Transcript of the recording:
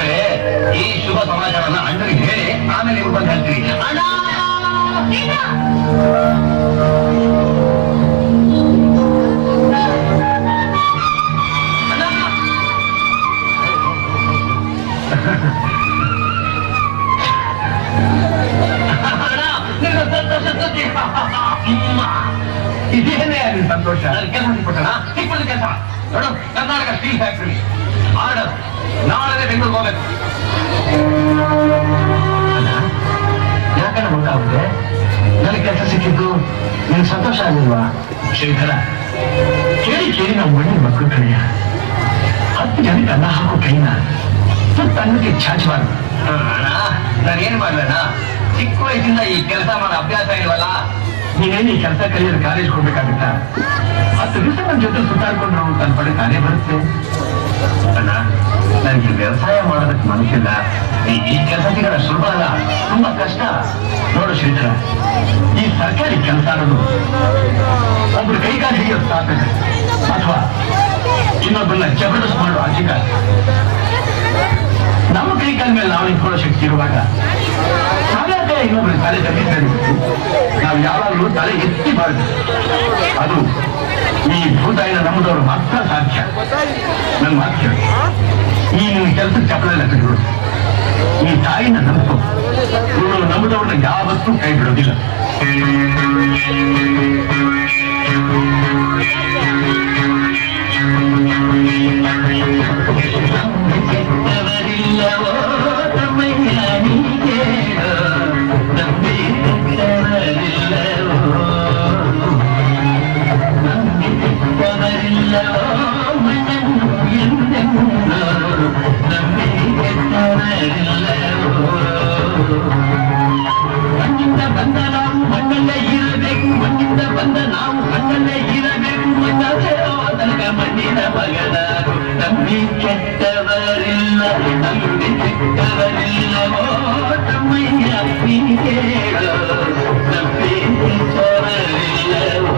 ಮಾಡ್ಬೇಡಿ. ಈ ಶುಭ ಸಮಾಚಾರನ ಅಣ್ಣರಿಗೆ ಹೇಳಿ ಆಮೇಲೆ ನೀವು ಬಂದು ಹೇಳ್ತೀರಿ. ಅಣ್ಣ ಇದೇನೇ ಆಗಲಿ ಸಂತೋಷ. ಕೆಲಸ ಸಿಕ್ಬಿಟ್ಟಣ ಸಿಕ್ಬಿಟ್ಟು ಕೆಲಸ ನೋಡು. ಕರ್ನಾಟಕ ಸ್ಟೀಲ್ ಫ್ಯಾಕ್ಟರಿ ಆರ್ಡರ್ ನಾಳೆ ಬೆಂಗಳೂರಿಗೆ ಹೋಗ್ಬೇಕು. ಯಾಕಂದ್ರೆ ಗೊತ್ತಾಗುತ್ತೆ ನನಗೆ ಕೆಲಸ ಸಿಕ್ಕಿದ್ದು ನಿನ್ಗೆ ಸಂತೋಷ ಆಗಿಲ್ವಾ? ಶ್ರೀಧರ ಕೇಳಿ ಕೇಳಿ ನಾವು ಮಣ್ಣಿನ ಮಕ್ಕಳು ಕಡೆಯ 10 ಜನಕ್ಕೆ ಅನ್ನ ಹಾಕೋ ಕೈನ ಅನ್ನಕ್ಕೆ ಚಾಚಬಾರ್ದು. ಅಣ್ಣ ನಾನೇನ್ ಮಾಡ್ಲಣ್ಣ, ಚಿಕ್ಕ ವಯಸ್ಸಿಂದ ಈ ಕೆಲಸ ಮಾಡೋ ಅಭ್ಯಾಸ ಇಲ್ವಲ್ಲ. ನೀನೇನು ಈ ಕೆಲಸ ಕಲಿಯೋದು ಕಾಲೇಜ್ ಹೋಗ್ಬೇಕಾಗುತ್ತಾ? 10 ದಿವಸ ನನ್ನ ಜೊತೆ ಸುತ್ತಾಡ್ಕೊಂಡ್ರು ತನ್ನ ಪಡೆ ತಾನೇ ಬರುತ್ತೆ. ಅಣ್ಣ ನನಗೆ ವ್ಯವಸಾಯ ಮಾಡೋದಕ್ಕೆ ಮನಸ್ಸಿಲ್ಲ. ಈ ಕೆಲಸ ಸಿಗೋದ ಸುಲಭ ಅಲ್ಲ, ತುಂಬಾ ಕಷ್ಟ. ನೋಡು ಶ್ರೀಧರ, ಈ ಸರ್ಕಾರಿ ಕೆಲಸ ಅನ್ನೋದು ಒಬ್ರು ಕೈಗಾರ ಹಿಡಿಯೋದು ಸಾಧನೆ ಅಥವಾ ಇನ್ನೊಬ್ಬರನ್ನ ಜಬರ್ದಸ್ತ್ ಮಾಡೋ ಅಧಿಕಾರ. ನಮ್ಮ ಕೈ ಕಾಲ ಮೇಲೆ ನಾವು ನಿಂತ್ಕೊಳ್ಳೋ ಶಕ್ತಿ ಇರುವಾಗ ನಾವ್ಯಾಕೆ ಇನ್ನೊಬ್ರು ತಲೆ ತಗ್ಗಿಸಬೇಕು? ನಾವು ಯಾವಾಗಲೂ ತಲೆ ಎತ್ತಿ ಬಾರದು. ಅದು ಈ ಭೂತಾಯಿನ ನಂಬುದವರು ಮಾತ್ರ ಸಾಧ್ಯ. ನನ್ನ ಮಾತು ಕೇಳಿ, ಈ ನಿನ್ನ ಕೆಲಸಕ್ಕೆ ಚಪ್ಪಲೆಲ್ಲ ಕಟ್ಟಿಬಿಡು. ಈ ತಾಯಿನ ನಂಬು. ಇವಳು ನಂಬುದವ್ರನ್ನ ಯಾವತ್ತೂ ಕೈ ಬಿಡೋದಿಲ್ಲ. ಮಣ್ಣಿಂದ ಬಂದ ನಾವು ಮಣ್ಣಲ್ಲೇ ಇರಬೇಕು, ಮಣ್ಣಿಂದ ಬಂದ ನಾವು ಮಣ್ಣಲ್ಲೇ ಇರಬೇಕು. ಮಣ್ಣ ಸೇರೋ ತನಕ ಮಣ್ಣಿನ ಮಗನಾರು. ನಂಬಿ ಕೆಟ್ಟವರಿಲ್ಲ, ನಂಬಿ ಕೆಟ್ಟವರಿಲ್ಲವೋ ತಮ್ಮಯ್ಯ ನೀ ಕೇಳೋ, ನಂಬಿ ಕೆಟ್ಟವರಿಲ್ಲವೋ.